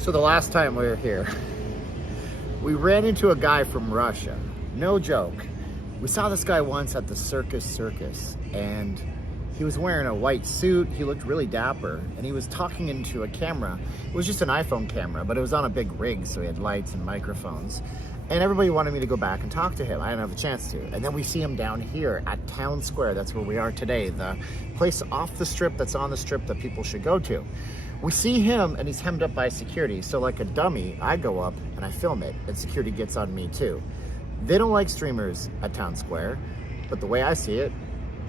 So the last time we were here, we ran into a guy from Russia. No joke. We saw this guy once at the circus, and he was wearing a white suit. He looked really dapper, and he was talking into a camera. It was just an iPhone camera, but it was on a big rig, so he had lights and microphones. And everybody wanted me to go back and talk to him. I didn't have a chance to. And then we see him down here at Town Square. That's where we are today. The place off the strip that's on the strip that people should go to. We see him and he's hemmed up by security. So like a dummy, I go up and I film it, and security gets on me too. They don't like streamers at Town Square, but the way I see it,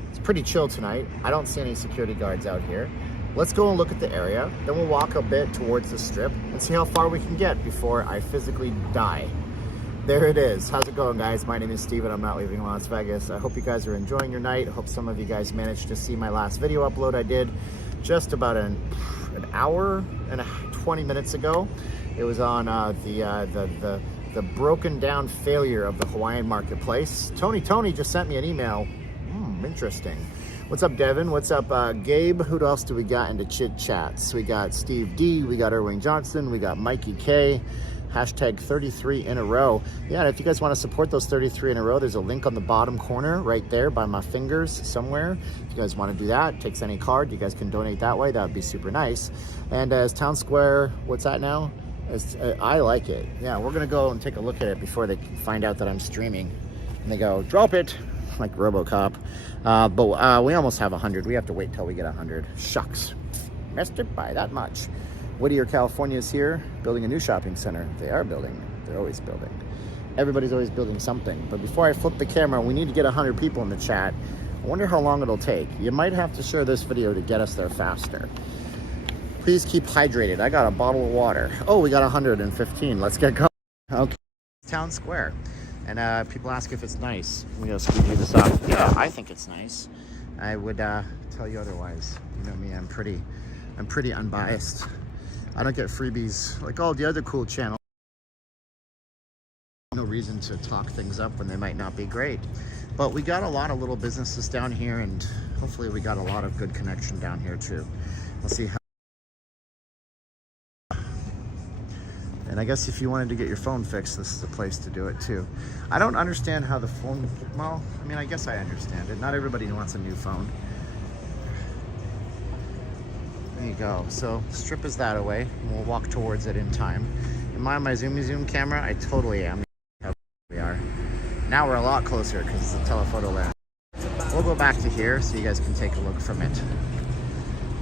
it's pretty chill tonight. I don't see any security guards out here. Let's go and look at the area. Then we'll walk a bit towards the strip and see how far we can get before I physically die. There it is. How's it going, guys? My name is Steven. I'm not leaving Las Vegas. I hope you guys are enjoying your night. I hope some of you guys managed to see my last video upload I did just about an hour and 20 minutes ago. It was on the broken down failure of the Hawaiian marketplace. Tony just sent me an email. Interesting. What's up, Devin? What's up, Gabe? Who else do we got into chit chats? We got Steve D, we got Erwin Johnson, we got Mikey K. Hashtag 33 in a row. Yeah, if you guys want to support those 33 in a row, there's a link on the bottom corner right there by my fingers somewhere. If you guys want to do that, it takes any card. You guys can donate that way. That would be super nice. And as Town Square, what's that now? I like it. Yeah, we're going to go and take a look at it before they find out that I'm streaming. And they go, drop it, like RoboCop. But we almost have 100. We have to wait till we get 100. Shucks. Messed it by that much. Whittier, California is here, building a new shopping center. They are building. They're always building. Everybody's always building something. But before I flip the camera, we need to get 100 people in the chat. I wonder how long it'll take. You might have to share this video to get us there faster. Please keep hydrated. I got a bottle of water. Oh, we got 115. Let's get going. Okay. Town Square. And people ask if it's nice. We gotta squeeze this off. Yeah, I think it's nice. I would tell you otherwise. You know me, I'm pretty unbiased. I don't get freebies like all the other cool channels. No reason to talk things up when they might not be great. But we got a lot of little businesses down here, and hopefully we got a lot of good connection down here too. We'll see how. And I guess if you wanted to get your phone fixed, this is a place to do it too. I don't understand how the phone, well, I mean, I guess I understand it. Not everybody wants a new phone. There you go. So strip is that away, and we'll walk towards it in time. Am I on my zoom camera? I totally am. We are. Now we're a lot closer because it's a telephoto lens. We'll go back to here so you guys can take a look from it.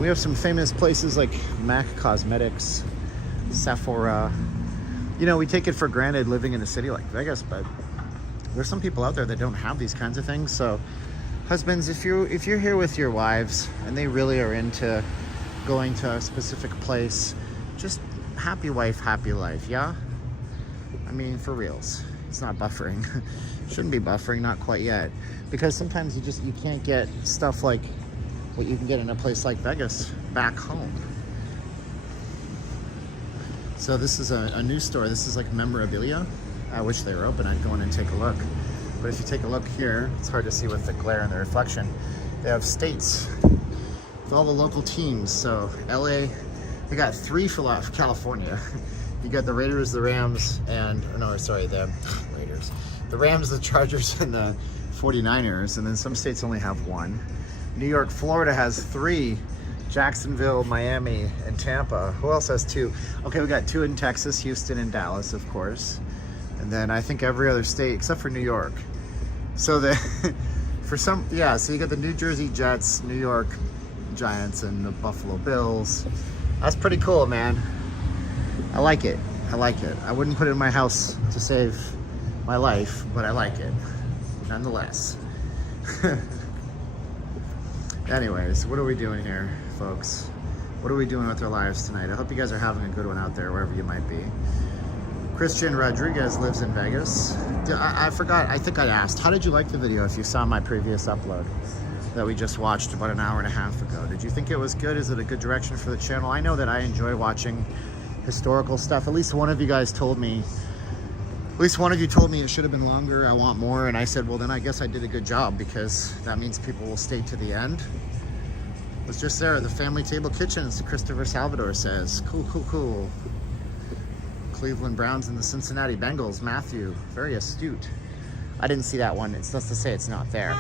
We have some famous places like MAC Cosmetics, Sephora. You know, we take it for granted living in a city like Vegas, but there's some people out there that don't have these kinds of things. So husbands, if you're here with your wives and they really are into going to a specific place, just happy wife, happy life, yeah? I mean, for reals. It's not buffering. Shouldn't be buffering, not quite yet. Because sometimes you can't get stuff like what you can get in a place like Vegas back home. So this is a new store. This is like Memorabilia. I wish they were open. I'd go in and take a look. But if you take a look here, it's hard to see with the glare and the reflection. They have states with all the local teams. So LA, they got 3 for California. You got the Raiders, the Rams, and, no, sorry, the Raiders. The Rams, the Chargers, and the 49ers. And then some states only have 1. New York, Florida has 3. Jacksonville, Miami, and Tampa. Who else has 2? Okay, we got 2 in Texas, Houston, and Dallas, of course. And then I think every other state except for New York. So so you got the New Jersey Jets, New York Giants, and the Buffalo Bills. That's pretty cool, man. I like it. I like it. I wouldn't put it in my house to save my life, but I like it nonetheless. Anyways, what are we doing here, folks? What are we doing with our lives tonight? I hope you guys are having a good one out there, wherever you might be. Christian Rodriguez lives in Vegas. I forgot, I think I asked, how did you like the video if you saw my previous upload that we just watched about an hour and a half ago? Did you think it was good? Is it a good direction for the channel? I know that I enjoy watching historical stuff. At least one of you guys told me, it should have been longer, I want more, and I said, well, then I guess I did a good job, because that means people will stay to the end. It's just there, the family table kitchens, Christopher Salvador says. Cool, cool, cool. Cleveland Browns and the Cincinnati Bengals. Matthew, very astute. I didn't see that one. It's just to say it's not there.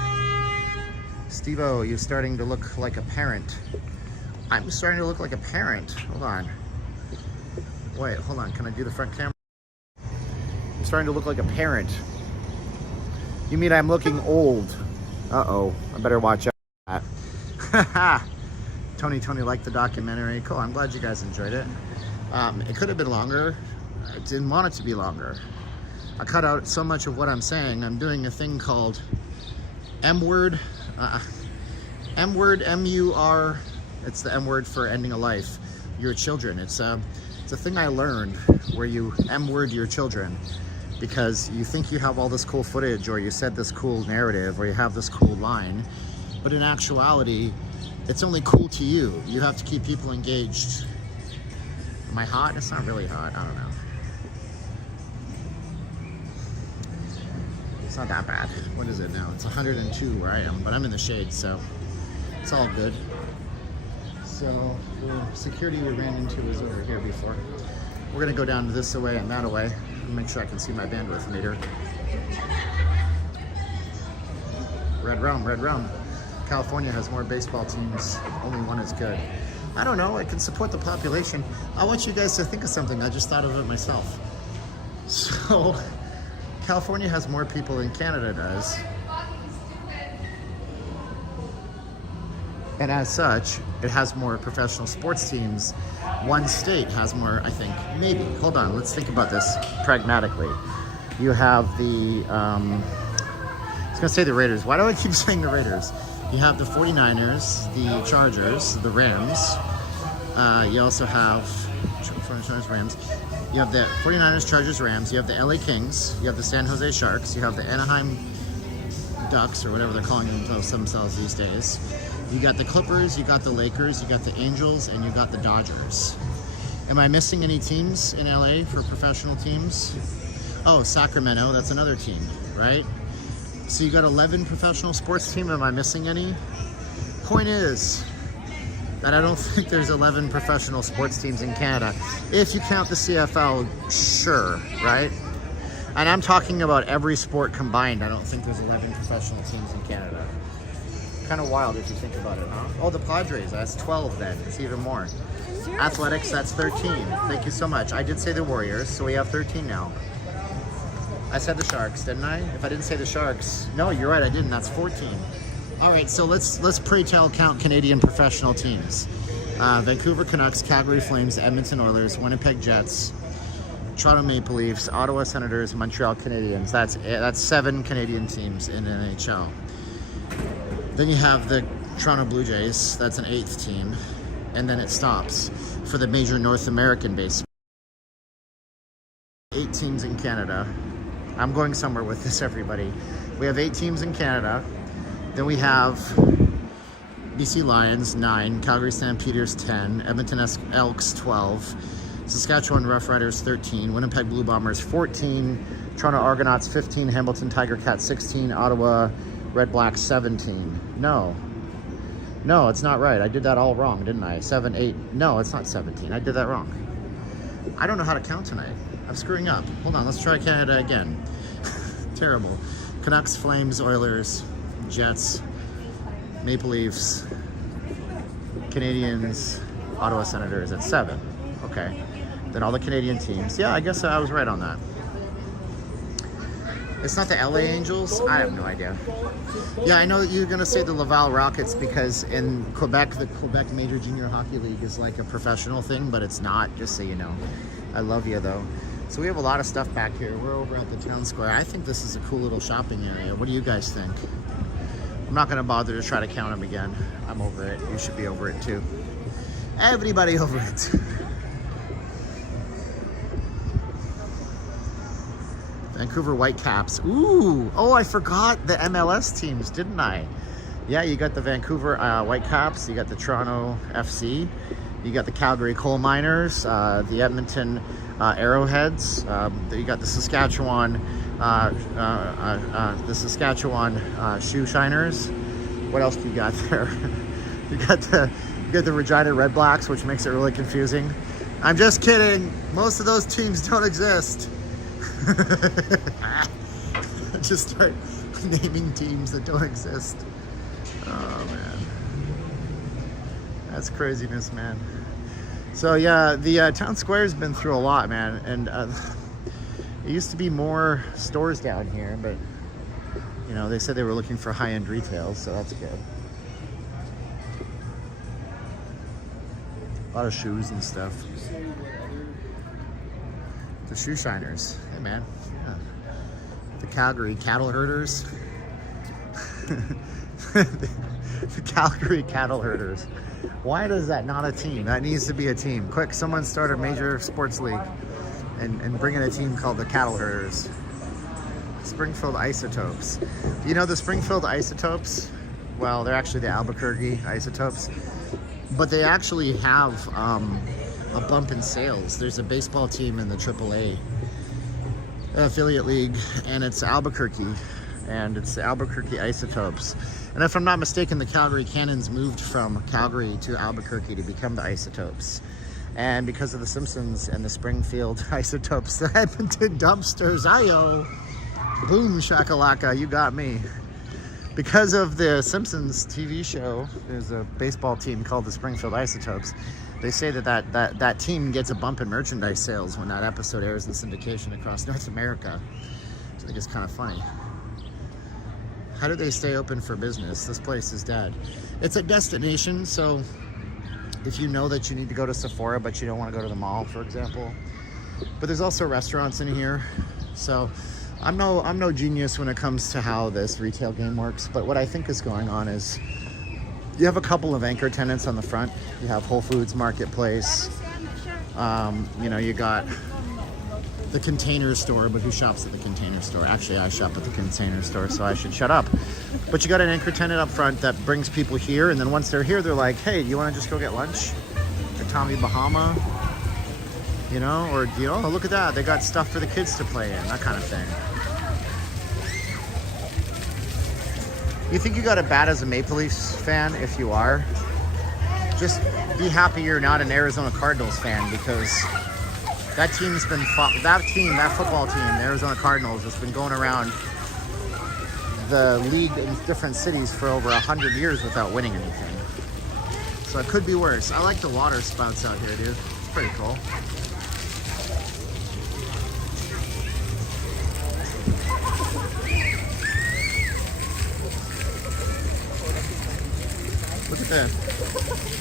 Steve-O, you're starting to look like a parent. I'm starting to look like a parent. Hold on. Wait, hold on. Can I do the front camera? I'm starting to look like a parent. You mean I'm looking old? Uh-oh. I better watch out for that. Tony liked the documentary. Cool. I'm glad you guys enjoyed it. It could have been longer. I didn't want it to be longer. I cut out so much of what I'm saying. I'm doing a thing called M-word. M-word, M-U-R. It's the M-word for ending a life. Your children. It's a thing I learned where you M-word your children because you think you have all this cool footage or you said this cool narrative or you have this cool line, but in actuality, it's only cool to you. You have to keep people engaged. Am I hot? It's not really hot. I don't know. It's not that bad. What is it now? It's 102 where I am, but I'm in the shade, so it's all good. So the security we ran into was over here before. We're gonna go down this away and that away. Make sure I can see my bandwidth meter. Red rum, red rum. California has more baseball teams. Only one is good. I don't know. I can support the population. I want you guys to think of something. I just thought of it myself. So, California has more people than Canada does. And as such, it has more professional sports teams. One state has more, I think. Maybe. Hold on. Let's think about this pragmatically. You have the, I was going to say the Raiders. Why do I keep saying the Raiders? You have the 49ers, the Chargers, the Rams. You also have Rams. You have the 49ers, Chargers, Rams. You have the LA Kings. You have the San Jose Sharks. You have the Anaheim Ducks, or whatever they're calling themselves these days. You got the Clippers, you got the Lakers, you got the Angels, and you got the Dodgers. Am I missing any teams in LA for professional teams? Oh, Sacramento, that's another team, right? So you got 11 professional sports teams. Am I missing any? Point is that I don't think there's 11 professional sports teams in Canada. If you count the CFL, sure, right? And I'm talking about every sport combined. I don't think there's 11 professional teams in Canada. Kind of wild if you think about it, huh? Oh, the Padres, that's 12 then. It's even more. Seriously? Athletics, that's 13. Thank you so much. I did say the Warriors, so we have 13 now. I said the Sharks, didn't I? If I didn't say the Sharks, no, you're right, I didn't. That's 14. All right, so let's pre-tell count Canadian professional teams. Vancouver Canucks, Calgary Flames, Edmonton Oilers, Winnipeg Jets, Toronto Maple Leafs, Ottawa Senators, Montreal Canadiens. That's 7 Canadian teams in NHL. Then you have the Toronto Blue Jays. That's an 8th team, and then it stops for the major North American baseball. 8 teams in Canada. I'm going somewhere with this, everybody. We have 8 teams in Canada. Then we have BC Lions, 9, Calgary Stampeders, 10, Edmonton Elks, 12, Saskatchewan Roughriders, 13, Winnipeg Blue Bombers, 14, Toronto Argonauts, 15, Hamilton Tiger Cats, 16, Ottawa Red Blacks, 17. No, it's not right. I did that all wrong, didn't I? 7, 8. No, it's not 17. I did that wrong. I don't know how to count tonight. I'm screwing up. Hold on, let's try Canada again. Terrible. Canucks, Flames, Oilers, Jets, Maple Leafs, Canadians, Ottawa Senators at 7. Okay. Then all the Canadian teams. Yeah, I guess I was right on that. It's not the LA Angels? I have no idea. Yeah, I know that you're going to say the Laval Rockets because in Quebec, the Quebec Major Junior Hockey League is like a professional thing, but it's not, just so you know. I love you, though. So we have a lot of stuff back here. We're over at the town square. I think this is a cool little shopping area. What do you guys think? I'm not going to bother to try to count them again. I'm over it. You should be over it, too. Everybody over it. Vancouver Whitecaps. Ooh. Oh, I forgot the MLS teams, didn't I? Yeah, you got the Vancouver Whitecaps. You got the Toronto FC. You got the Calgary Coal Miners. The Edmonton Arrowheads. You got the Saskatchewan Shoe Shiners. What else do you got there? you got the Regina Red Blacks, which makes it really confusing. I'm just kidding. Most of those teams don't exist. Just start naming teams that don't exist. Oh man, that's craziness, man. So yeah, the town square's been through a lot, man, and it used to be more stores down here, but you know, they said they were looking for high-end retail, so that's good. A lot of shoes and stuff. The shoe shiners. Hey, man. Yeah. The Calgary cattle herders. The Calgary cattle herders. Why is that not a team? That needs to be a team. Quick, someone start a major sports league and bring in a team called the cattle herders. Springfield Isotopes. Do you know the Springfield Isotopes? Well, they're actually the Albuquerque Isotopes. But they actually have a bump in sales. There's a baseball team in the AAA affiliate league, and it's Albuquerque, and it's the Albuquerque Isotopes. And if I'm not mistaken, the Calgary Cannons moved from Calgary to Albuquerque to become the Isotopes. And because of the Simpsons and the Springfield Isotopes, the Edmonton Dumpsters, ayo, boom shakalaka, you got me. Because of the Simpsons TV show, there's a baseball team called the Springfield Isotopes. They say that team gets a bump in merchandise sales when that episode airs in syndication across North America. So I think it's kind of funny. How do they stay open for business? This place is dead. It's a destination, so if you know that you need to go to Sephora, but you don't want to go to the mall, for example. But there's also restaurants in here, so I'm no genius when it comes to how this retail game works, but what I think is going on is you have a couple of anchor tenants on the front. You have Whole Foods Marketplace. You know, you got the Container Store, but who shops at the Container Store? Actually, I shop at the Container Store, so I should shut up. But you got an anchor tenant up front that brings people here, and then once they're here, they're like, hey, do you want to just go get lunch at Tommy Bahama? You know, or, you know, look at that. They got stuff for the kids to play in, that kind of thing. You think you got it bad as a Maple Leafs fan? If you are, just be happy you're not an Arizona Cardinals fan, because that team's been that football team, the Arizona Cardinals, has been going around the league in different cities for over 100 years without winning anything. So it could be worse. I like the water spouts out here, dude. It's pretty cool.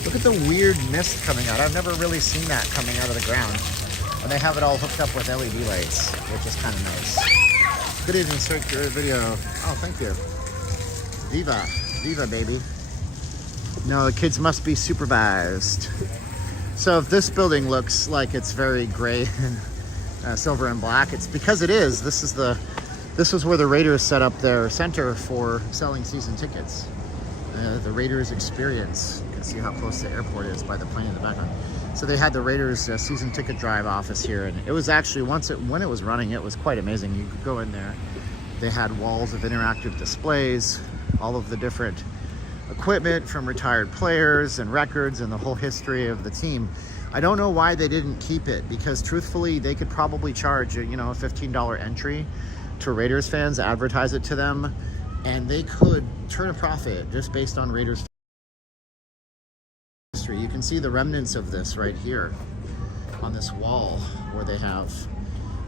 Look at the weird mist coming out. I've never really seen that coming out of the ground. And they have it all hooked up with LED lights, which is kind of nice. Good evening, sir. Your video. Oh, thank you. Viva, baby. No, the kids must be supervised. So if this building looks like it's very gray and silver and black, it's because it is. This is where the Raiders set up their center for selling season tickets. The Raiders Experience. You can see how close the airport is by the plane in the background. So they had the Raiders season ticket drive office here, and it was actually, when it was running, it was quite amazing. You could go in there. They had walls of interactive displays, all of the different equipment from retired players and records and the whole history of the team. I don't know why they didn't keep it, because truthfully, they could probably charge, you know, a $15 entry to Raiders fans, advertise it to them, and they could turn a profit just based on Raiders history. You can see the remnants of this right here on this wall, where they have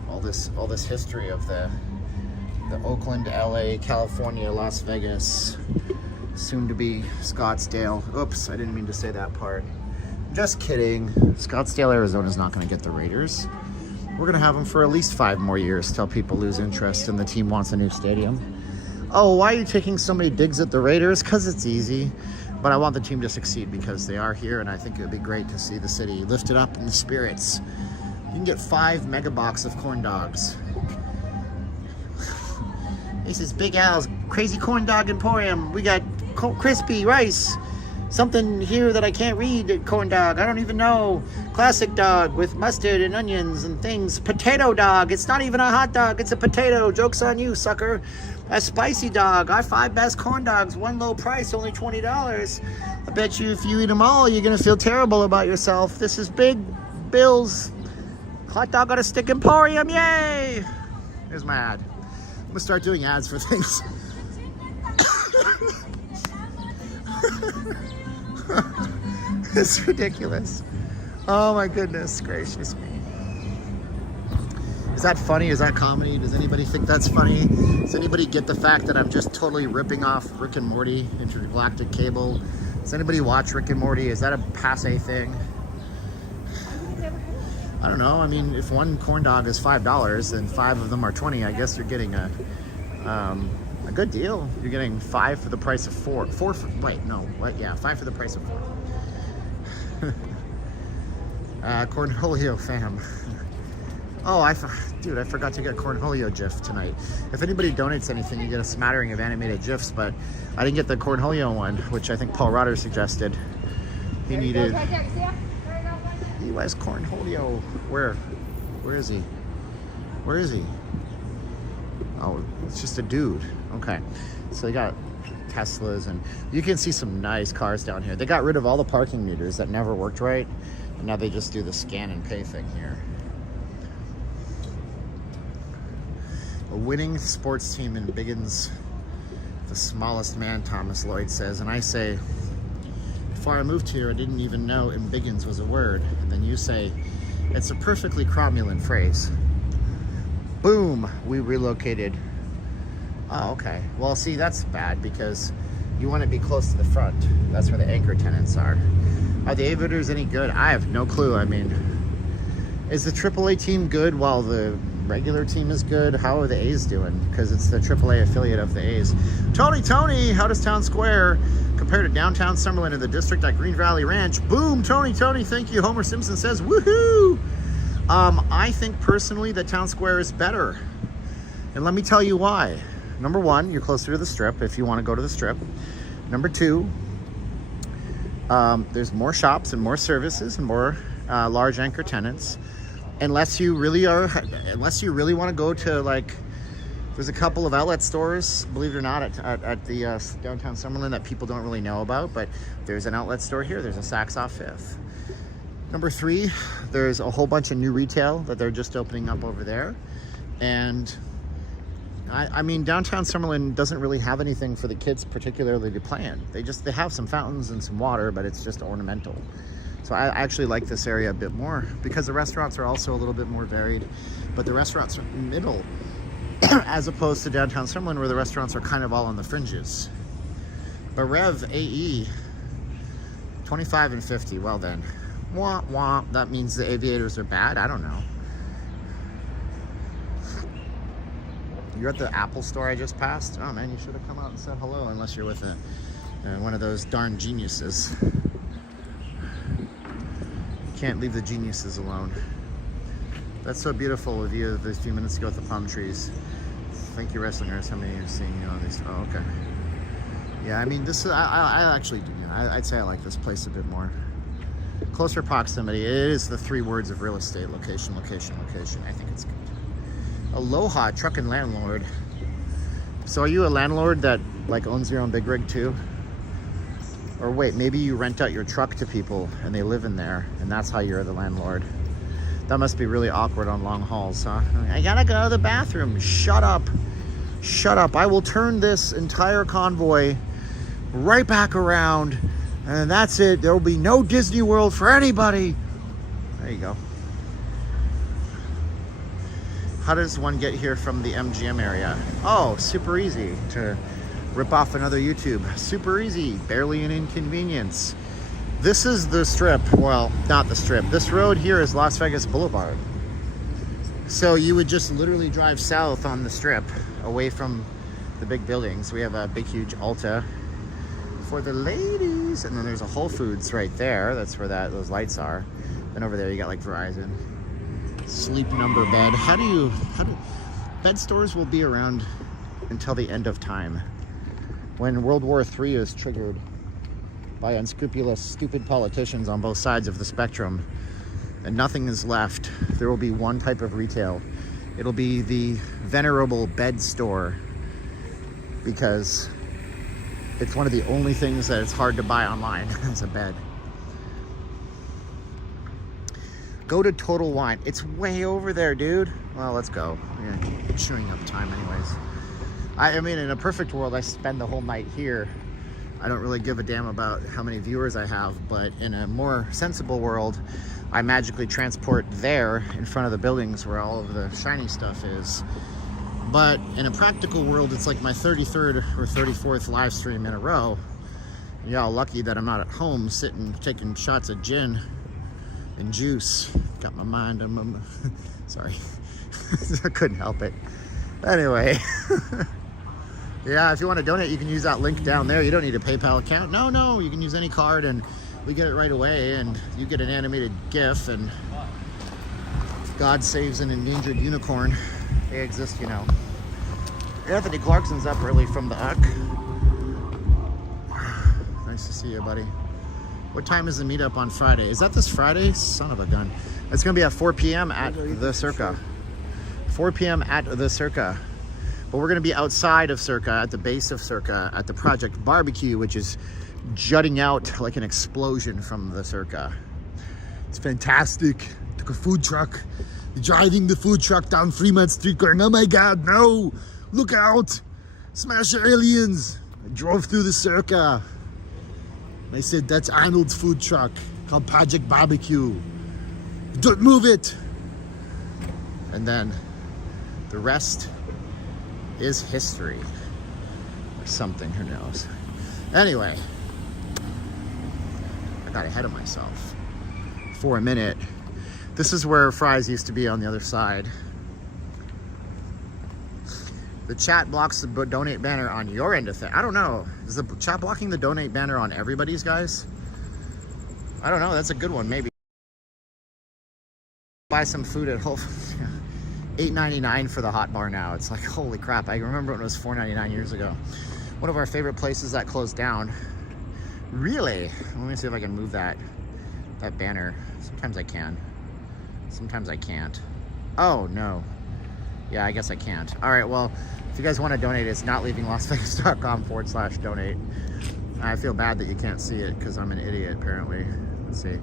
all this history of the Oakland, LA, California, Las Vegas, soon to be Scottsdale. Oops, I didn't mean to say that part. Just kidding. Scottsdale, Arizona is not going to get the Raiders. We're going to have them for at least 5 more years till people lose interest and the team wants a new stadium. Oh, why are you taking so many digs at the Raiders? Because it's easy. But I want the team to succeed because they are here, and I think it would be great to see the city lifted up in the spirits. You can get 5 mega box of corn dogs. This is Big Al's Crazy Corn Dog Emporium. We got crispy rice. Something here that I can't read. Corn dog. I don't even know. Classic dog with mustard and onions and things. Potato dog. It's not even a hot dog. It's a potato. Joke's on you, sucker. A spicy dog. Our 5 best corn dogs. One low price. Only $20. I bet you if you eat them all, you're going to feel terrible about yourself. This is Big Bills. Hot dog on a stick emporium, yay! Here's my ad. I'm gonna start doing ads for things. It's ridiculous. Oh my goodness gracious me. Is that funny? Is that comedy? Does anybody think that's funny? Does anybody get the fact that I'm just totally ripping off Rick and Morty, intergalactic cable? Does anybody watch Rick and Morty? Is that a passe thing? I don't know. I mean, if one corn dog is $5 and 5 of them are 20, I guess you're getting a good deal. You're getting 5 for the price of 4. 4 for, wait, no, what? Yeah, 5 for the price of 4. Cornholio fam. Oh, dude, I forgot to get Cornholio GIF tonight. If anybody donates anything, you get a smattering of animated GIFs, but I didn't get the Cornholio one, which I think Paul Rotter suggested. He needed... US Cornholio. Where is he? Where is he? Oh, it's just a dude. Okay. So they got Teslas, and you can see some nice cars down here. They got rid of all the parking meters that never worked right, and now they just do the scan and pay thing here. A winning sports team in Biggins, the smallest man, Thomas Lloyd says. And I say, before I moved here, I didn't even know Biggins was a word. And then you say, it's a perfectly cromulent phrase. Boom, we relocated. Oh, okay. Well, see, that's bad because you want to be close to the front. That's where the anchor tenants are. Are the Aviators any good? I have no clue. I mean, is the AAA team good while the regular team is good? How are the A's doing? Because it's the AAA affiliate of the A's. Tony, how does Town Square compare to downtown Summerlin in the district at Green Valley Ranch? Boom, Tony, thank you. Homer Simpson says, woohoo! I think personally that Town Square is better. And let me tell you why. Number one, you're closer to the Strip if you want to go to the Strip. Number two, there's more shops and more services and more large anchor tenants. Unless you really want to go to, like, there's a couple of outlet stores, believe it or not, at the downtown Summerlin that people don't really know about, but there's an outlet store here. There's a Saks off 5th. Number 3, there's a whole bunch of new retail that they're just opening up over there. And I mean, downtown Summerlin doesn't really have anything for the kids particularly to play in. They have some fountains and some water, but it's just ornamental. So I actually like this area a bit more because the restaurants are also a little bit more varied, but the restaurants are in the middle as opposed to downtown Summerlin where the restaurants are kind of all on the fringes. But Rev AE 25 and 50, well then, wah wah, that means the Aviators are bad? I don't know. You're at the Apple store I just passed? Oh man, you should have come out and said hello unless you're with one of those darn geniuses. Can't leave the geniuses alone. That's so beautiful of you a few minutes ago with the palm trees. Thank you, Wrestlingers. How many are seeing you on these? Oh, okay. Yeah, I mean, this is, I actually do. I'd say I like this place a bit more. Closer proximity. It is the 3 words of real estate. Location, location, location. I think it's good. Aloha, trucking landlord. So are you a landlord that, like, owns your own big rig too? Or wait, maybe you rent out your truck to people and they live in there and that's how you're the landlord. That must be really awkward on long hauls, huh? I gotta go to the bathroom. Shut up. Shut up. I will turn this entire convoy right back around and that's it. There will be no Disney World for anybody. There you go. How does one get here from the MGM area? Oh, super easy to rip off another YouTube. Super easy, barely an inconvenience. This is the Strip. Well, not the Strip. This road here is Las Vegas Boulevard. So you would just literally drive south on the Strip away from the big buildings. We have a big, huge Ulta for the ladies. And then there's a Whole Foods right there. That's where those lights are. And over there you got like Verizon. Sleep Number bed. How do bed stores will be around until the end of time. When World War III is triggered by unscrupulous, stupid politicians on both sides of the spectrum, and nothing is left, there will be one type of retail. It'll be the venerable bed store, because it's one of the only things that it's hard to buy online is a bed. Go to Total Wine. It's way over there, dude. Well, let's go. Yeah, chewing up time anyways. I mean, in a perfect world, I spend the whole night here. I don't really give a damn about how many viewers I have, but in a more sensible world, I magically transport there in front of the buildings where all of the shiny stuff is. But in a practical world, it's like my 33rd or 34th live stream in a row. Y'all lucky that I'm not at home sitting, taking shots of gin and juice. Got my mind on my... Sorry. I couldn't help it. Anyway. Yeah, if you want to donate, you can use that link down there. You don't need a PayPal account. No, you can use any card and we get it right away, and you get an animated GIF, and God saves an endangered unicorn. They exist, you know. Anthony Clarkson's up early from the UC. Nice to see you, buddy. What time is the meetup on Friday? Is that this Friday? Son of a gun. It's going to be at 4 p.m. at the Circa. 4 p.m. at the Circa. But we're going to be outside of Circa, at the base of Circa, at the Project Barbecue, which is jutting out like an explosion from the Circa. It's fantastic. Took a food truck. Driving the food truck down Fremont Street going, oh my God, no! Look out! Smash aliens! I drove through the Circa. They said, that's Arnold's food truck called Project Barbecue. Don't move it! And then the rest is history. Or something, who knows. Anyway, I got ahead of myself for a minute. This is where Fry's used to be on the other side. The chat blocks the donate banner on your end of things. I don't know. Is the chat blocking the donate banner on everybody's, guys? I don't know. That's a good one, maybe. Buy some food at Whole Foods. $8.99 for the hot bar now. It's like, holy crap. I remember when it was $4.99 years ago. One of our favorite places that closed down. Really? Let me see if I can move that banner. Sometimes I can. Sometimes I can't. Oh, no. Yeah, I guess I can't. All right, well, if you guys want to donate, it's notleavinglasvegas.com/donate. I feel bad that you can't see it because I'm an idiot, apparently. Let's see.